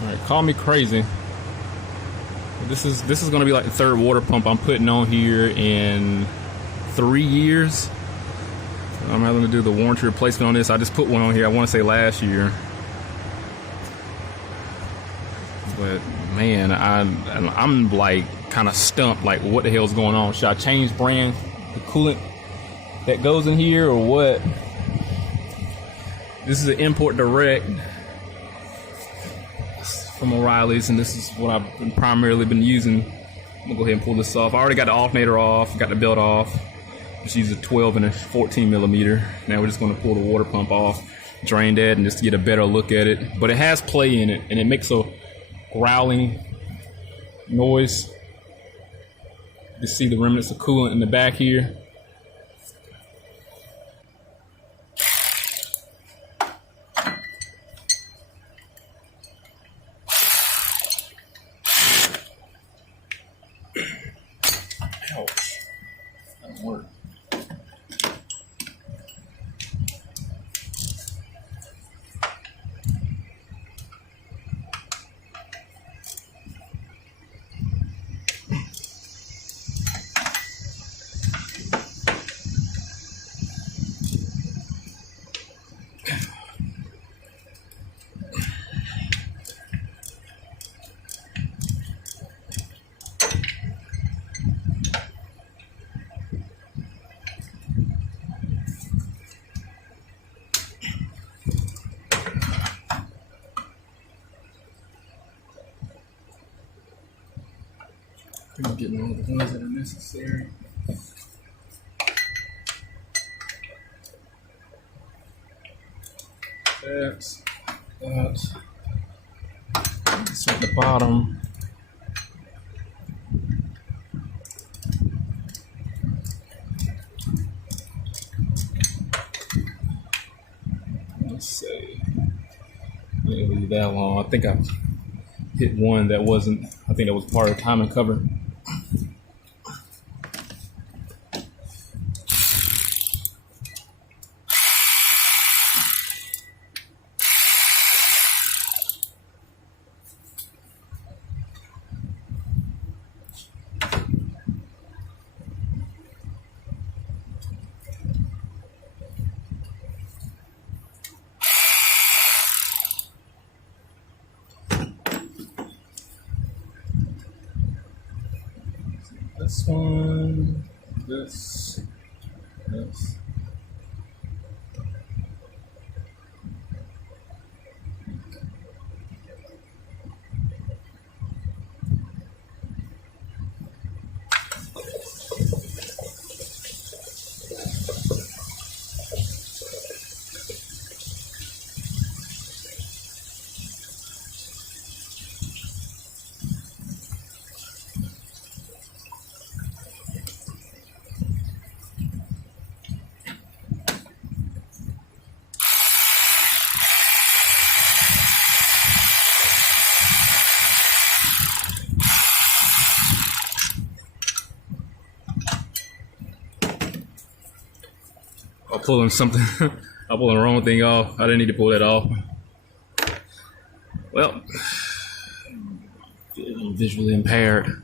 All right, call me crazy. This is going to be like the third water pump I'm putting on here in 3 years. I'm having to do the warranty replacement on this. I just put one on here, I want to say last year. But man, I'm like kind of stumped. Like, what the hell's going on? Should I change brand, the coolant that goes in here, or what? This is an import direct from O'Reilly's, and this is what I've primarily been using. I'm gonna go ahead and pull this off. I already got the alternator off, got the belt off. Just use a 12 and a 14 millimeter. Now we're just gonna pull the water pump off, drain that, and just get a better look at it. But it has play in it, and it makes a growling noise. You see the remnants of coolant in the back here. Ouch. That worked. I'm getting all the ones that are necessary. That's at the bottom. Let's see. I didn't leave that long. I think I hit one that wasn't. I think that was part of the timing cover. This one, this. I'm pulling something. I'm pulling the wrong thing off. I didn't need to pull that off. Well, I'm visually impaired.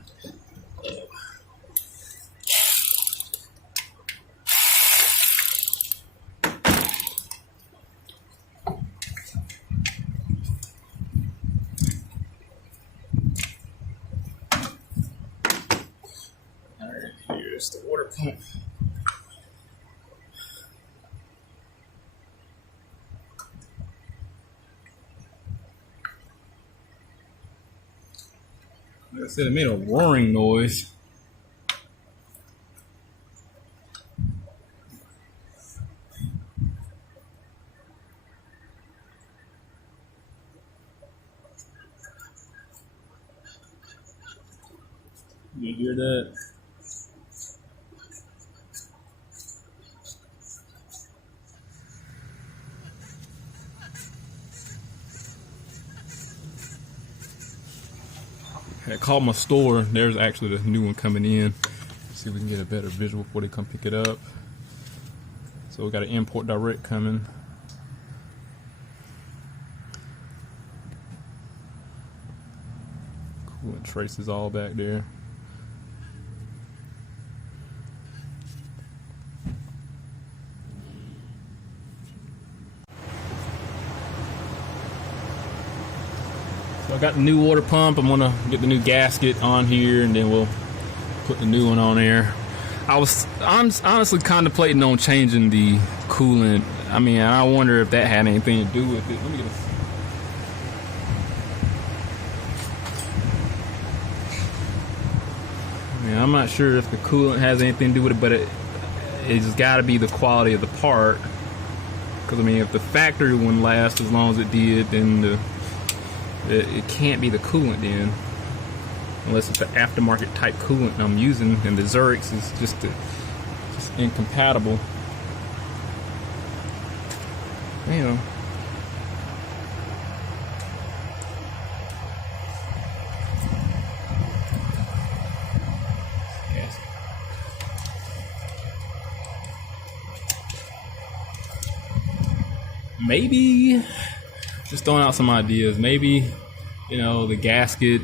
All right, here's the water pump. Like I said, it made a roaring noise. You hear that? I called my store. There's actually the new one coming in. Let's see if we can get a better visual before they come pick it up. So we got an import direct coming. Coolant traces all back there. So I got the new water pump. I'm gonna get the new gasket on here, and then we'll put the new one on there. I'm honestly contemplating on changing the coolant. I mean, I wonder if that had anything to do with it. Let me get a... Yeah, I'm not sure if the coolant has anything to do with it, but it's got to be the quality of the part. Because I mean, if the factory one lasts as long as it did, then it can't be the coolant then, unless it's the aftermarket type coolant I'm using, and the Zurich is just incompatible. You know. Maybe, just throwing out some ideas, maybe, you know, the gasket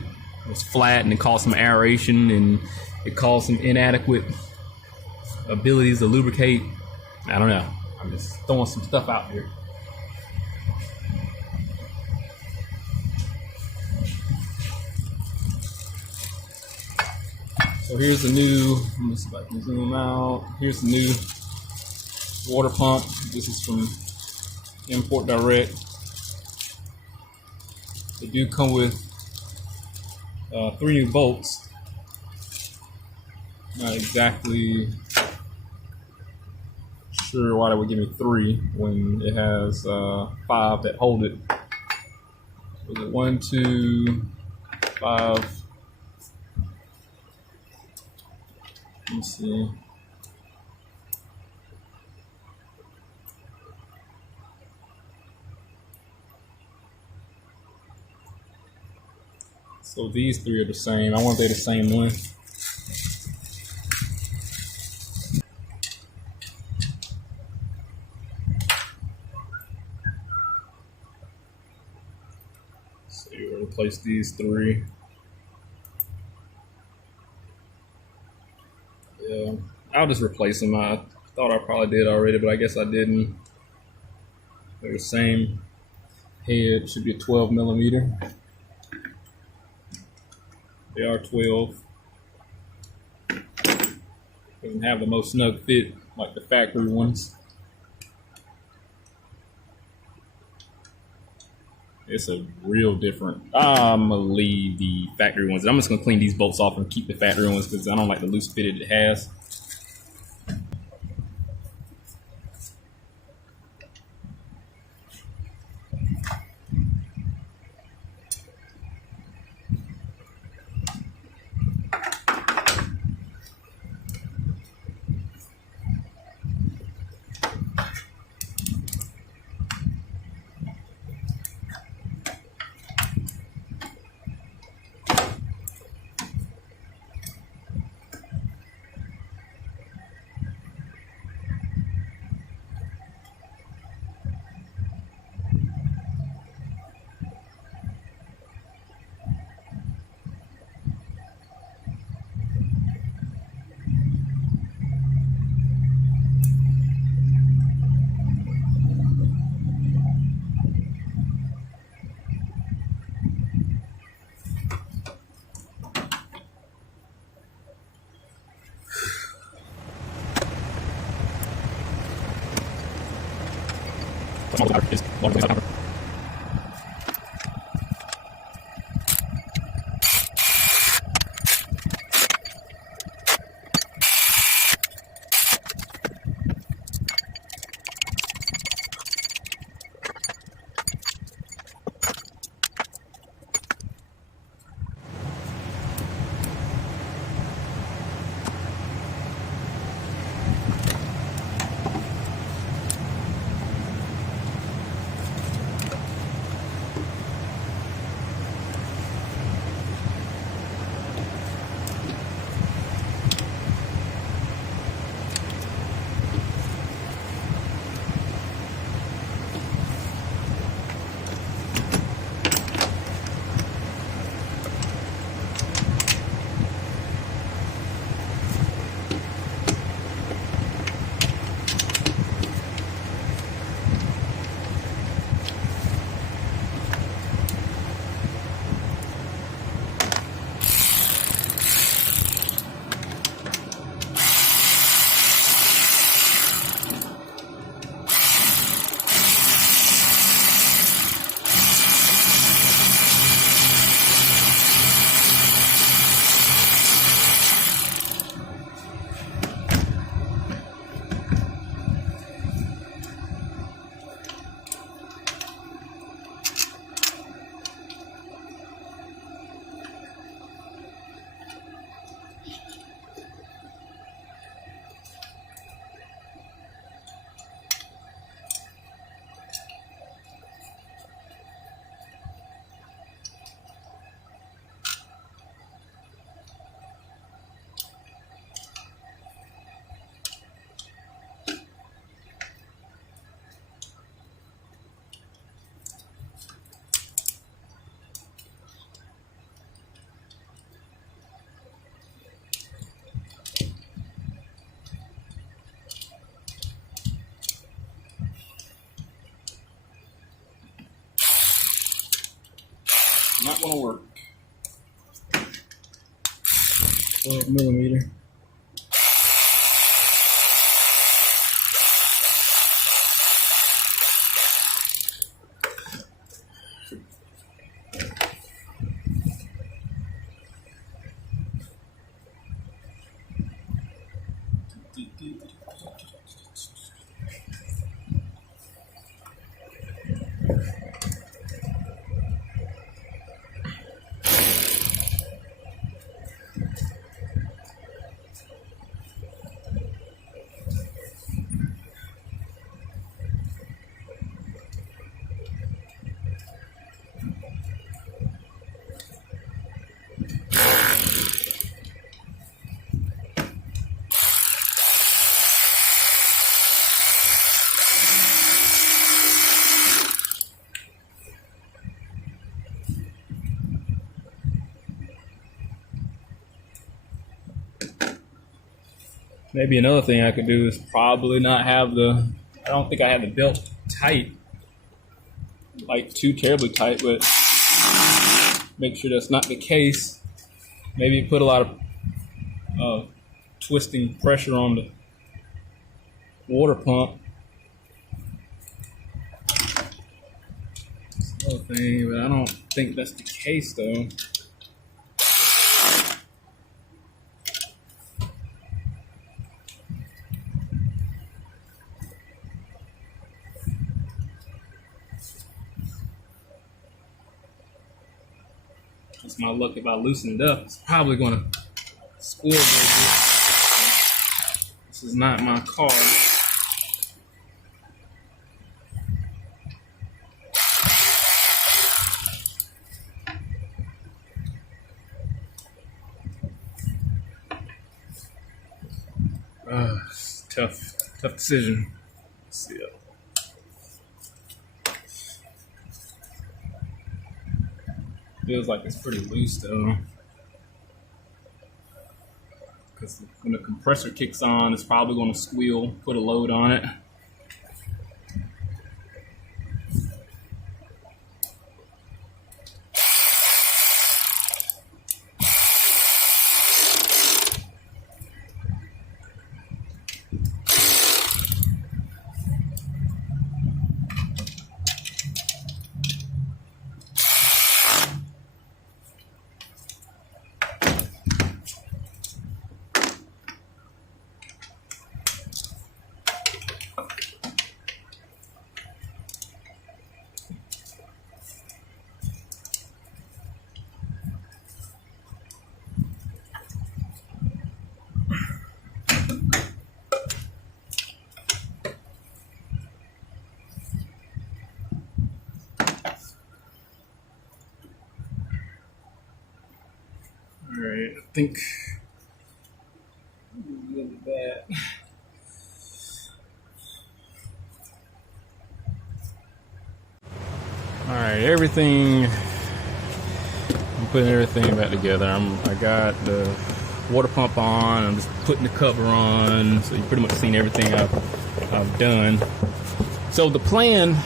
was flat and it caused some aeration and it caused some inadequate abilities to lubricate. I don't know. I'm just throwing some stuff out here. So here's the new, let me see if I can zoom out. Here's the new water pump. This is from Import Direct. They do come with 3 new bolts. Not exactly sure why they would give me 3 when it has 5 that hold it. Was it 1, 2, 5? Let me see. So these 3 are the same. I want they the same one. So you replace these 3. Yeah, I'll just replace them. I thought I probably did already, but I guess I didn't. They're the same head. Should be a 12 millimeter. They are 12. Doesn't have the most snug fit like the factory ones. It's a real different. I'm gonna leave the factory ones. I'm just gonna clean these bolts off and keep the factory ones because I don't like the loose fitted it has. Not gonna work. 12 millimeter. Maybe another thing I could do is probably not have the, I don't think I have the belt tight, like too terribly tight, but make sure that's not the case. Maybe put a lot of twisting pressure on the water pump. That's another thing, but I don't think that's the case though. It's my luck if I loosen it up, it's probably going to squeal a little bit. This is not my car. Tough decision. Let's see. Feels like it's pretty loose though, because when the compressor kicks on, it's probably going to squeal, put a load on it. Alright, I think look at that. Alright, everything, I'm putting everything back together. I got the water pump on, I'm just putting the cover on, so you've pretty much seen everything I've done. So the plan,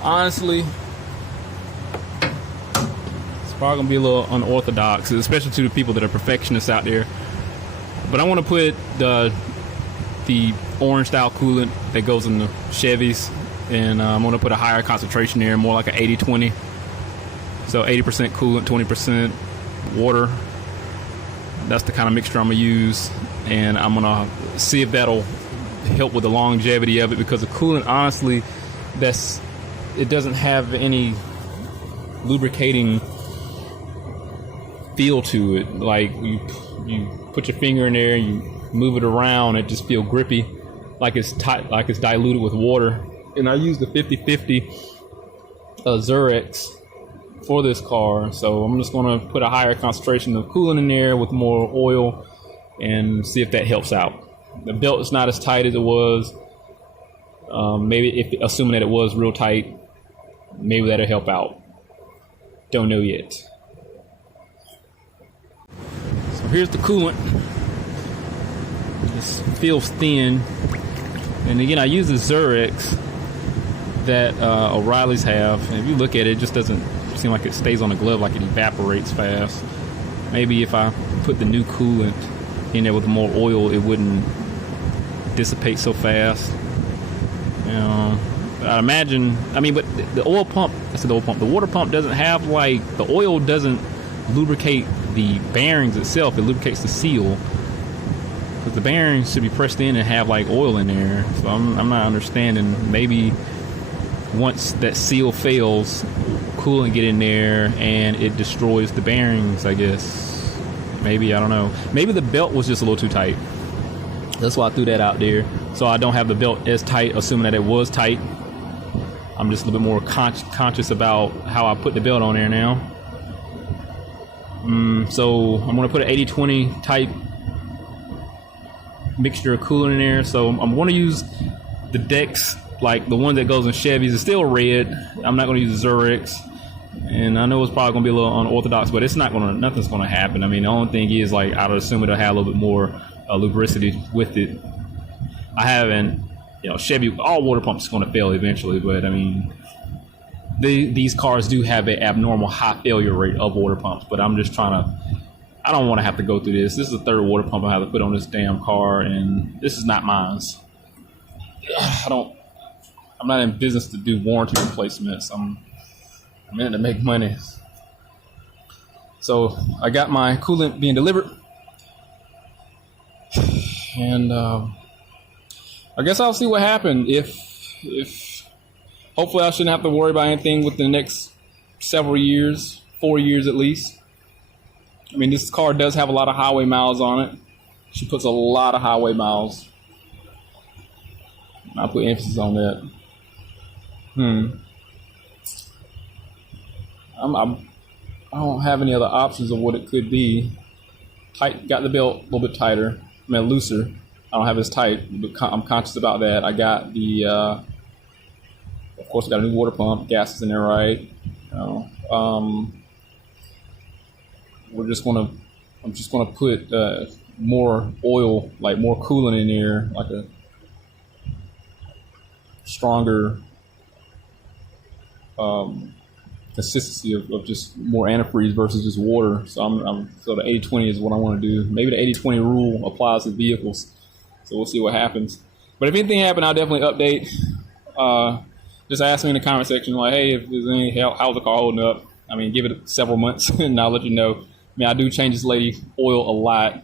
honestly, probably gonna be a little unorthodox, especially to the people that are perfectionists out there. But I want to put the orange style coolant that goes in the Chevys, and I'm gonna put a higher concentration there, more like an 80-20. So 80% coolant, 20% water. That's the kind of mixture I'm gonna use, and I'm gonna see if that'll help with the longevity of it, because the coolant, honestly, it doesn't have any lubricating feel to it. Like you put your finger in there and you move it around, it just feels grippy, like it's tight, like it's diluted with water. And I use the 50/50 Zurex for this car, so I'm just going to put a higher concentration of coolant in there with more oil and see if that helps out. The belt is not as tight as it was. Maybe assuming that it was real tight, maybe that'll help out. Don't know yet. So here's the coolant. This feels thin, and again I use the Zurex that O'Reilly's have, and if you look at it, it just doesn't seem like it stays on the glove, like it evaporates fast. Maybe if I put the new coolant in there with more oil, it wouldn't dissipate so fast. I imagine, I mean, but the oil pump, I said the oil pump, the water pump doesn't have, like, the oil doesn't lubricate the bearings itself, it lubricates the seal. Because the bearings should be pressed in and have, like, oil in there. So I'm not understanding. Maybe once that seal fails, coolant get in there and it destroys the bearings, I guess. Maybe, I don't know. Maybe the belt was just a little too tight. That's why I threw that out there. So I don't have the belt as tight, assuming that it was tight. I'm just a little bit more conscious about how I put the belt on there now. So I'm going to put an 80-20 type mixture of coolant in there. So I'm going to use the Dex, like the one that goes in Chevys. It's still red. I'm not going to use the Zurex. And I know it's probably going to be a little unorthodox, but it's not going to, nothing's going to happen. I mean, the only thing is, like, I would assume it'll have a little bit more lubricity with it. I haven't, Chevy, all water pumps are going to fail eventually, but I mean, these cars do have an abnormal high failure rate of water pumps, but I'm just trying to, I don't want to have to go through this. This is the third water pump I have to put on this damn car, and this is not mine. I'm not in business to do warranty replacements. I'm in it to make money. So I got my coolant being delivered, and I guess I'll see what happens. If hopefully I shouldn't have to worry about anything within the next several years, 4 years at least. I mean, this car does have a lot of highway miles on it. She puts a lot of highway miles. I'll put emphasis on that. I don't have any other options of what it could be. Tight, got the belt a little bit tighter. I mean, looser. I don't have it as tight, but I'm conscious about that. I got the, of course, I got a new water pump. Gas is in there, right? I'm just gonna put more oil, like more coolant in there, like a stronger consistency of just more antifreeze versus just water. So so the 80-20 is what I want to do. Maybe the 80-20 rule applies to vehicles. So we'll see what happens. But if anything happens, I'll definitely update. Just ask me in the comment section, like, hey, if there's any help, how's the car holding up? I mean, give it several months, and I'll let you know. I mean, I do change this lady oil a lot.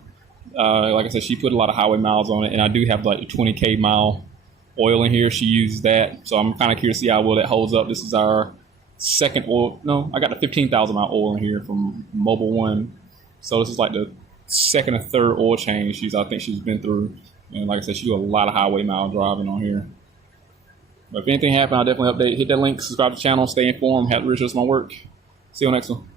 Like I said, she put a lot of highway miles on it, and I do have like 20K mile oil in here. She uses that, so I'm kind of curious to see how well that holds up. This is our second oil. No, I got the 15,000 mile oil in here from Mobile One. So this is like the second or third oil change I think she's been through. And like I said, she do a lot of highway mile driving on here. But if anything happens, I'll definitely update. Hit that link, subscribe to the channel, stay informed, have the research my work. See you on the next one.